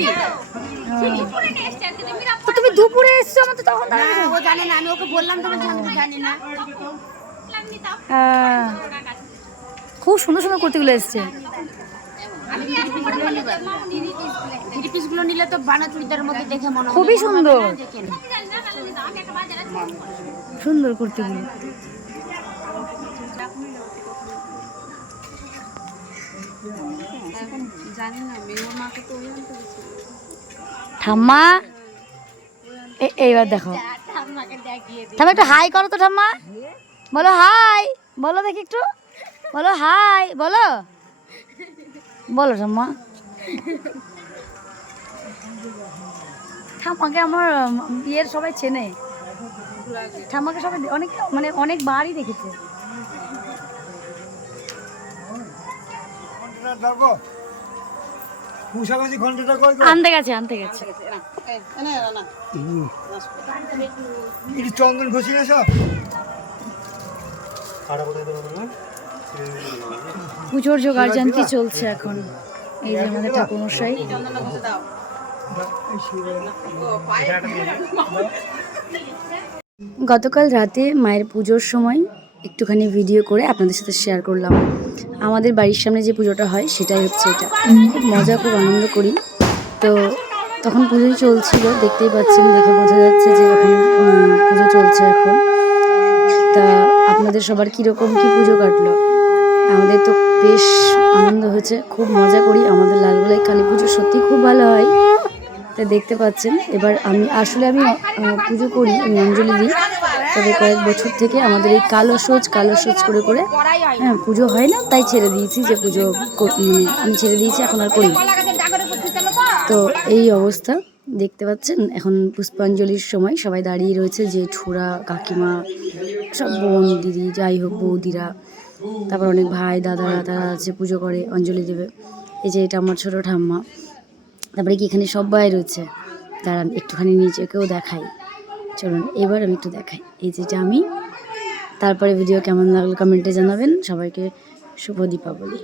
এসছে। তো তুমি দুপুরে এসছো আমার তো তখন ও জানে না, আমি ওকে বললাম তোমার জানি না। হ্যাঁ খুব সুন্দর সুন্দর কুর্তিগুলো এসছে। থ্রি পিসগুলো নিলে তো বানা চুড়িদারের মধ্যে দেখে মনে হয় খুবই সুন্দর দেখে সুন্দর কুর্তিগুলো। ঠাম্মা এইবার দেখো ঠাম্মা একটু হাই করো তো ঠাম্মা, বলো হাই, বলো দেখি একটু, বলো হাই, বলো বলো ঠাম্মা। ঠাম্মাকে আমার বিয়ের সবাই চেনে, ঠাম্মাকে সবাই অনেক মানে অনেকবারই দেখেছে। আনতে গেছে চন্দন ঘষে গেছ। পুজোর জোগাড়যন্ত্রী চলছে এখন। এই যে আমাদের ঠাকুরমশাই। গতকাল রাতে মায়ের পুজোর সময় একটুখানি ভিডিও করে আপনাদের সাথে শেয়ার করলাম। আমাদের বাড়ির সামনে যে পুজোটা হয় সেটাই হচ্ছে এটা। খুব মজা, খুব আনন্দ করি। তো তখন পুজোই চলছিল, দেখতেই পাচ্ছেন, দেখে বোঝা যাচ্ছে যে এখন পুজো চলছে এখন। তা আপনাদের সবার কীরকম কী পুজো কাটলো? আমাদের তো বেশ আনন্দ হয়েছে, খুব মজা করি। আমাদের লালগোলাই কালী পুজো সত্যি খুব ভালো হয়। তা দেখতে পাচ্ছেন এবার আমি পুজো করি, আমি অঞ্জলি দিই। তবে কয়েক বছর থেকে আমাদের এই কালো সোজ করে করে হ্যাঁ পুজো হয় না, তাই ছেড়ে দিয়েছি যে পুজো আমি ছেড়ে দিয়েছি, এখন আর করি। তো এই অবস্থা দেখতে পাচ্ছেন। এখন পুষ্পাঞ্জলির সময় সবাই দাঁড়িয়ে রয়েছে, যে ঠুরা কাকিমা সব বোন দিদি যাই হোক বৌদিরা, তারপর অনেক ভাই দাদারা তারা আছে পুজো করে অঞ্জলি দেবে। এই যে এটা আমার ছোটো ঠাম্মা, তারপরে কি এখানে সবাই রয়েছে। দাঁড়ান একটুখানি নিজেকেও দেখাই, চলুন এবার আমি একটু দেখাই। এই যেটা আমি। তারপরে ভিডিও কেমন লাগলো কমেন্টে জানাবেন। সবাইকে শুভ দীপাবলি।